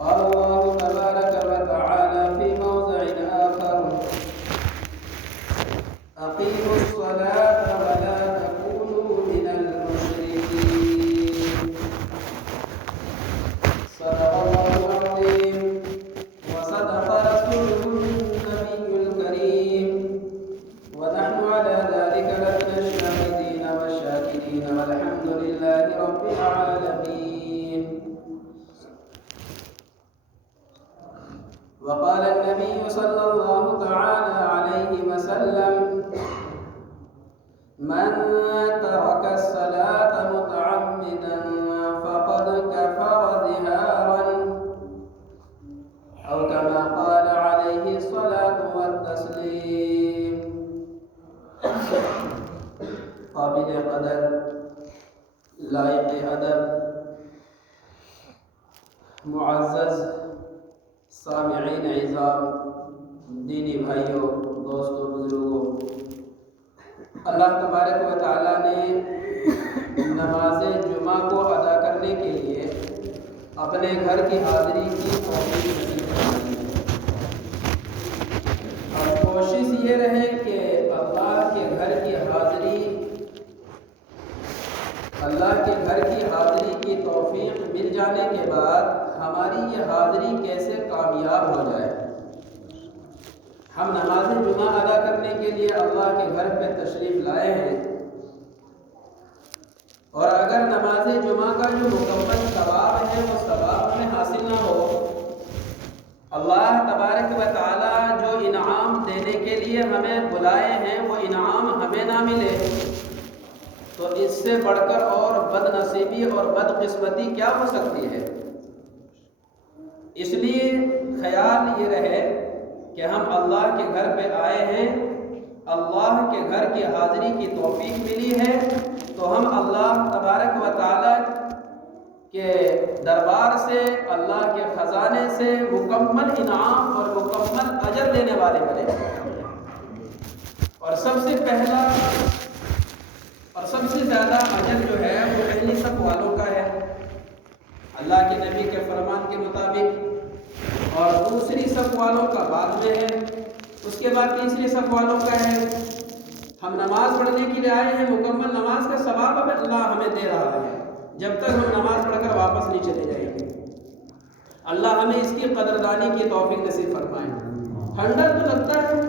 قال الله تبارك وتعالى في موضع آخر: أقيموا الصلاة ولا تكونوا من المشركين. صدق الله العظيم وصدق رسوله النبي الكريم، ونحن على ذلك لمن الشاهدين والشاكرين، والحمد لله رب العالمين. وقال النبي صلى الله تعالى عليه وسلم: من ترك الصلاة متعمدا فقد كفر ظهارا، أو كما قال عليه الصلاة والتسليم. قابل قدر، لائق ادب، معزز سامعین اعزام، دینی بھائیوں، دوستوں، بزرگوں، اللہ تبارک و تعالیٰ نے نماز جمعہ کو ادا کرنے کے لیے اپنے گھر کی حاضری کی توفیق نصیب فرمائی ہے، اور کوشش یہ رہے کہ اللہ کے گھر کی حاضری کی توفیق مل جانے کے بعد ہماری یہ حاضری کیسے کامیاب ہو جائے۔ ہم نماز جمعہ ادا کرنے کے لیے اللہ کے گھر پہ تشریف لائے ہیں، اور اگر نماز جمعہ کا جو مکمل ثواب ہے وہ ثواب ہمیں حاصل نہ ہو، اللہ تبارک و تعالی جو انعام دینے کے لیے ہمیں بلائے ہیں وہ انعام ہمیں نہ ملے، تو اس سے بڑھ کر اور بد نصیبی اور بدقسمتی کیا ہو سکتی ہے۔ اس لیے خیال یہ رہے کہ ہم اللہ کے گھر پہ آئے ہیں، اللہ کے گھر کی حاضری کی توفیق ملی ہے، تو ہم اللہ تبارک و تعالی کے دربار سے، اللہ کے خزانے سے مکمل انعام اور مکمل اجر لینے والے بنے۔ اور سب سے پہلا اور سب سے زیادہ اجر جو ہے وہ پہلی صف والوں کا ہے، اللہ کے نبی کے فرمان کے مطابق، اور دوسری صف والوں کا بعد میں ہے، اس کے بعد تیسری صف والوں کا ہے۔ ہم نماز پڑھنے کے لیے آئے ہیں، مکمل نماز کا ثواب اب اللہ ہمیں دے رہا ہے، جب تک ہم نماز پڑھ کر واپس نہیں چلے جائیں گے۔ اللہ ہمیں اس کی قدردانی کی توفیق نصیب فرمائے۔ ٹھنڈا تو لگتا ہے،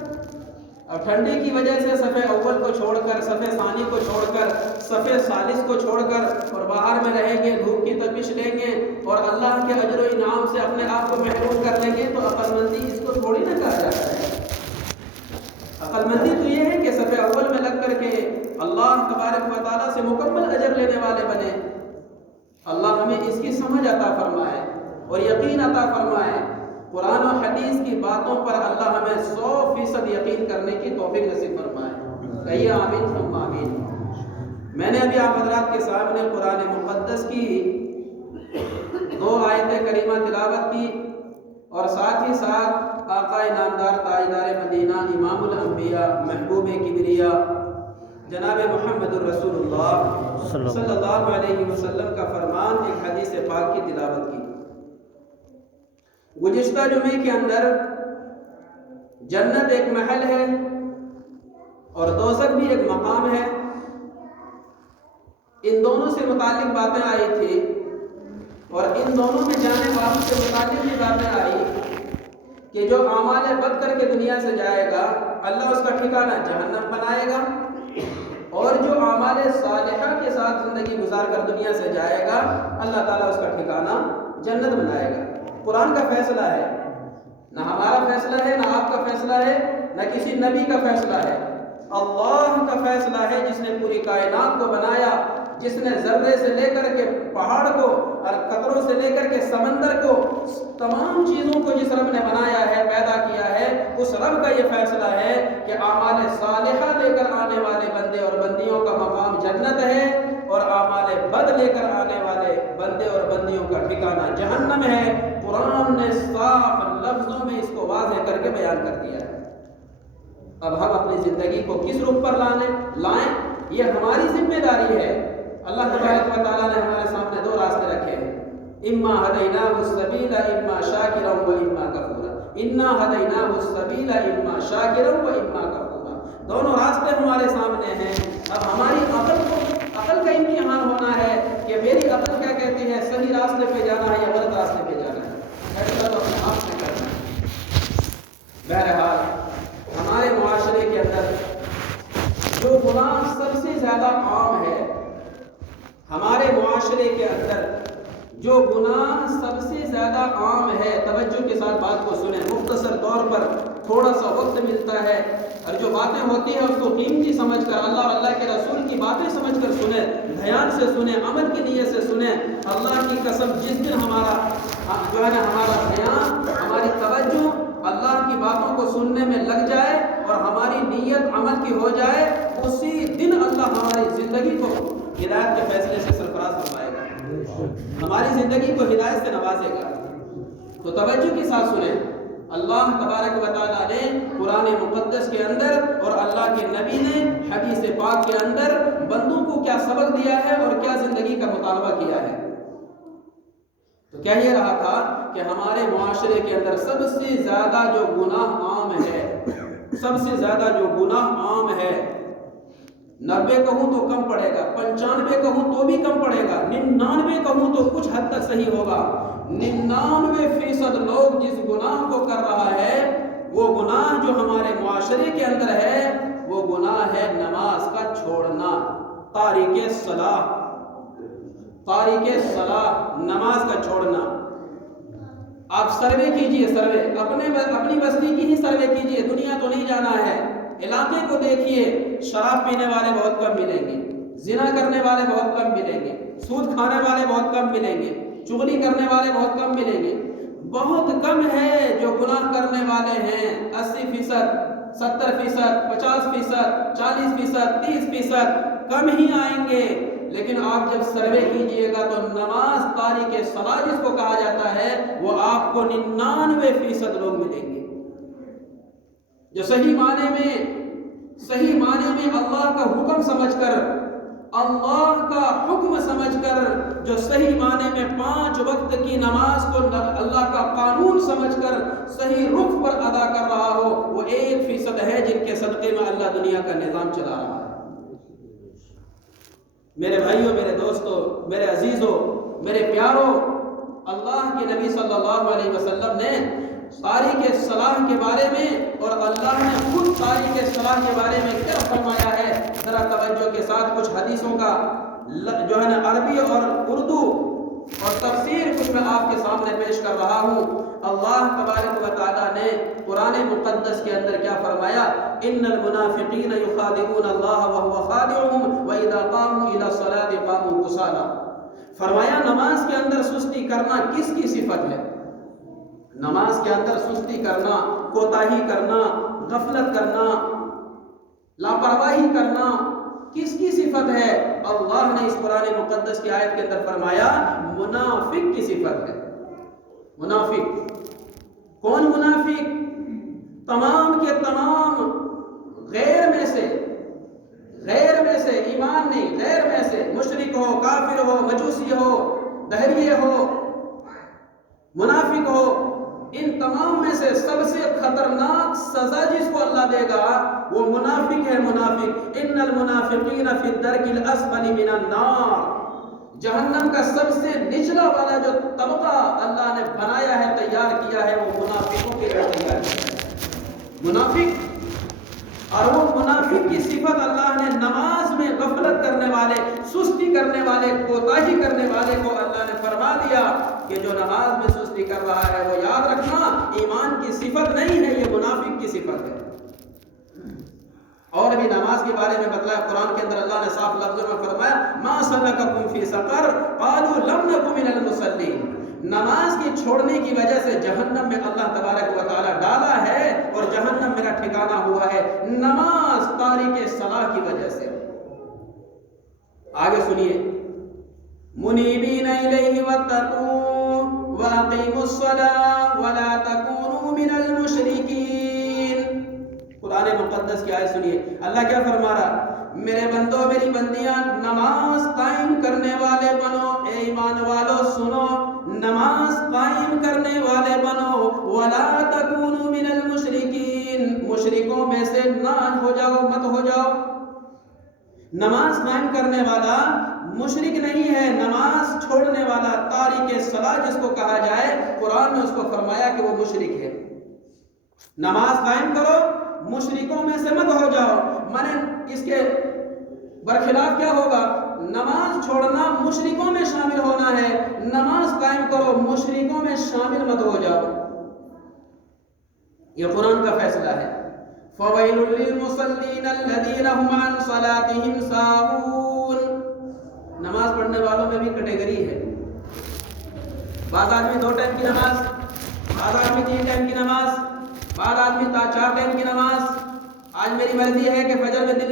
اور ٹھنڈی کی وجہ سے صف اول کو چھوڑ کر، صف ثانی کو چھوڑ کر، صف ثالث کو چھوڑ کر اور باہر میں رہیں گے، دھوپ کی تپش لیں گے اور اللہ کے اجر و انعام سے اپنے آپ کو محروم کر لیں گے، تو عقل مندی اس کو تھوڑی نہ کہا جاتا ہے۔ عقل مندی تو یہ ہے کہ صف اول میں لگ کر کے اللہ تبارک و تعالیٰ سے مکمل اجر لینے والے بنے۔ اللہ ہمیں اس کی سمجھ عطا فرمائے اور یقین عطا فرمائے۔ قرآن و حدیث کی باتوں پر اللہ ہمیں 100% یقین کرنے کی توفیق نصیب فرمائے۔ کہیے آمین ثم آمین۔ میں نے ابھی آپ حضرات کے سامنے قرآن مقدس کی 2 آیت کریمہ تلاوت کی، اور ساتھ ہی ساتھ آقا نامدار تاجدار مدینہ، امام الانبیاء، محبوب کبریا، جناب محمد الرسول اللہ صلی اللہ علیہ وسلم کا فرمان، ایک حدیث پاک کی تلاوت کی۔ گزشتہ جمعے کے اندر جنت ایک محل ہے اور دوزخ بھی ایک مقام ہے، ان دونوں سے متعلق باتیں آئی تھی، اور ان دونوں میں جانے والوں سے متعلق بھی باتیں آئی کہ جو اعمال بد کر کے دنیا سے جائے گا اللہ اس کا ٹھکانہ جہنم بنائے گا، اور جو اعمال صالحہ کے ساتھ زندگی گزار کر دنیا سے جائے گا اللہ تعالیٰ اس کا ٹھکانہ جنت بنائے گا۔ قرآن کا فیصلہ ہے، نہ ہمارا فیصلہ ہے، نہ آپ کا فیصلہ ہے، نہ کسی نبی کا فیصلہ ہے، اللہ کا فیصلہ ہے جس نے پوری کائنات کو بنایا، جس نے ذرے سے لے کر کے پہاڑ کو اور قطروں سے لے کر کے سمندر کو، تمام چیزوں کو جس رب نے بنایا ہے، پیدا کیا ہے، اس رب کا یہ فیصلہ ہے کہ اعمال صالحہ لے کر آنے والے بندے اور بندیوں کا مقام جنت ہے، اور اعمال بد لے کر آنے والے بندے اور بندیوں کا ٹھکانہ جہنم ہے۔ قرآن نے صاف لفظوں میں اس کو واضح کر کے بیان کر دیا ہے۔ اب ہم اپنی زندگی کو کس رخ پر لائیں، یہ ہماری ذمہ داری ہے۔ اللہ تبارک و تعالیٰ نے ہمارے سامنے 2 راستے رکھے ہیں۔ اما ہدیناہ السبیل اما شاکرا و اما کفورا، انا ہدیناہ السبیل اما شاکرا و اما کفورا، دونوں راستے ہمارے سامنے ہیں۔ اب ہماری عقل کا امتحان ہونا ہے کہ میری عقل کیا کہتی ہے، صحیح راستے پہ جانا ہے یا غلط راستے پہ جانا ہے، فیصلہ تو اپنے آپ سے کرنا ہے۔ بہرحال ہمارے معاشرے کے اندر جو گناہ سب سے زیادہ عام ہے، ہمارے معاشرے کے اندر جو گناہ سب سے زیادہ عام ہے، توجہ کے ساتھ بات کو سنیں، مختصر طور پر تھوڑا سا وقت ملتا ہے، اور جو باتیں ہوتی ہیں اس کو قیمتی سمجھ کر، اللہ اور اللہ کے رسول کی باتیں سمجھ کر سنیں، دھیان سے سنیں، عمل کی نیت سے سنیں۔ اللہ کی قسم جس دن ہمارا جو ہے نا ہمارا دھیان، ہماری توجہ اللہ کی باتوں کو سننے میں لگ جائے اور ہماری نیت عمل کی ہو جائے، اسی دن اللہ ہماری زندگی کو ہدایت کے فیصلے سے سرفراز فرمائے گا، ہماری زندگی کو ہدایت سے نوازے گا۔ تو توجہ کے ساتھ سنیں، اللہ تبارک و تعالیٰ نے قرآن مقدس کے اندر اور اللہ کے نبی نے حدیث پاک کے اندر بندوں کو کیا سبق دیا ہے اور کیا زندگی کا مطالبہ کیا ہے۔ تو کیا یہ رہا تھا کہ ہمارے معاشرے کے اندر سب سے زیادہ جو گناہ عام ہے، سب سے زیادہ جو گناہ عام ہے، 90 کہوں تو کم پڑے گا، 95 کہوں تو بھی کم پڑے گا، 99 کہوں تو کچھ حد تک صحیح ہوگا، 99% لوگ جس گناہ کو کر رہا ہے، وہ گناہ جو ہمارے معاشرے کے اندر ہے، وہ گناہ ہے نماز کا چھوڑنا، تارک صلاح، تارک صلاح، نماز کا چھوڑنا۔ آپ سروے کیجئے، سروے اپنی بستی کی ہی سروے کیجئے، دنیا تو نہیں جانا ہے، علاقے کو دیکھیے، شراب پینے والے بہت کم ملیں گے، زنا کرنے والے بہت کم ملیں گے، سود کھانے والے بہت کم ملیں گے، چغلی کرنے والے بہت کم ملیں گے، بہت کم ہے جو گناہ کرنے والے ہیں، 80%، 70%، 50%، 40%، 30%، کم ہی آئیں گے۔ لیکن آپ جب سروے کیجئے گا تو نماز تارک صلاح جس کو کہا جاتا ہے، وہ آپ کو 99% لوگ ملیں گے جو صحیح معنی میں اللہ کا حکم سمجھ کر، اللہ کا حکم سمجھ کر، جو صحیح معنی میں 5 وقت کی نماز کو اللہ کا قانون سمجھ کر صحیح رخ پر ادا کر رہا ہو، وہ 1% ہے جن کے صدقے میں اللہ دنیا کا نظام چلا رہا ہے۔ میرے بھائیوں، میرے دوستوں، میرے عزیزوں، میرے پیاروں، اللہ کے نبی صلی اللہ علیہ وسلم نے تارک صلاح کے بارے میں اور اللہ نے خود تارک صلاح کے بارے میں کیا فرمایا ہے، ذرا توجہ کے ساتھ کچھ حدیثوں کا جو ہے نا عربی اور اردو اور تفسیر کچھ میں آپ کے سامنے پیش کر رہا ہوں۔ اللہ تبارک و تعالیٰ نے قرآن مقدس کے اندر کیا فرمایا، ان المنافقین یخادعون اللہ وهو خادعهم واذا قاموا الى الصلاة قاموا کسالى۔ فرمایا نماز کے اندر سستی کرنا کس کی صفت ہے؟ نماز کے اندر سستی کرنا، کوتاہی کرنا، غفلت کرنا، لاپرواہی کرنا کس کی صفت ہے؟ اللہ نے اس قرآن مقدس کی آیت کے اندر فرمایا منافق کی صفت ہے۔ منافق کون؟ منافق تمام کے تمام غیر میں سے، ایمان نہیں، غیر میں سے، مشرک ہو، کافر ہو، مجوسی ہو، دہریے ہو، منافق ہو، ان تمام میں سے سب سے خطرناک سزا جس کو اللہ دے گا وہ منافق ہے۔ منافق ان المنافقین فی الدرک الاسفل من النار، جہنم کا سب سے نچلا والا جو طبقہ اللہ نے بنایا ہے، تیار کیا ہے، وہ منافقوں کے لیے تیار کیا ہے۔ منافق، اور وہ منافق کی صفت اللہ نے نماز میں غفلت کرنے والے، سستی کرنے والے، کوتاہی کرنے والے کو اللہ نے فرما دیا کہ جو نماز میں سستی کر رہا ہے وہ یاد رکھنا ایمان کی صفت نہیں ہے، یہ منافق کی صفت ہے۔ اور بھی نماز کے بارے میں بتلایا قرآن کے اندر اللہ نے صاف لفظوں میں فرمایا ما سلککم فی سقر قالوا لم نک من المصلین، نماز کی چھوڑنے کی وجہ سے جہنم میں اللہ تبارک و تعالی ڈالا ہے اور جہنم میرا ٹھکانہ ہوا ہے نماز تارک صلاح کی وجہ سے۔ آگے سنیے، منیبین الیہ واتقوا واقیموا الصلاۃ ولا تکونوا من المشرکین۔ قرآن مقدس کی آیت سنیے، اللہ کیا فرما رہا، میرے بندو، میری بندیاں، نماز قائم کرنے والے بنو، اے ایمان والو سنو، نماز قائم کرنے والے بنو، ولا تکونوا من المشرکین، مشرکوں میں سے نہ ہو جاؤ، مت ہو جاؤ۔ نماز قائم کرنے والا مشرک نہیں ہے، نماز چھوڑنے والا تارک صلاۃ جس کو کہا جائے، قرآن نے اس کو فرمایا کہ وہ مشرک ہے۔ نماز قائم کرو، مشرکوں میں سے مت ہو جاؤ، مانے اس کے برخلاف کیا ہوگا؟ نماز چھوڑنا مشرکوں میں شامل ہونا ہے، نماز قائم کرو، مشرکوں میں شامل مت ہو جاؤ۔ یہ قرآن کا فیصلہ ہے۔ فَوَيْلٌ لِّلْمُصَلِّينَ الَّذِينَ هُمْ عَنْ صَلَاتِهِمْ سَاهُونَ۔ نماز پڑھنے والوں میں بھی کیٹیگری ہے، بعض آدمی 2 ٹائم کی نماز، بعض آدمی 3 ٹائم کی نماز، بعض آدمی 4 ٹائم کی نماز۔ آج میری مرضی ہے کہ فجر میں دن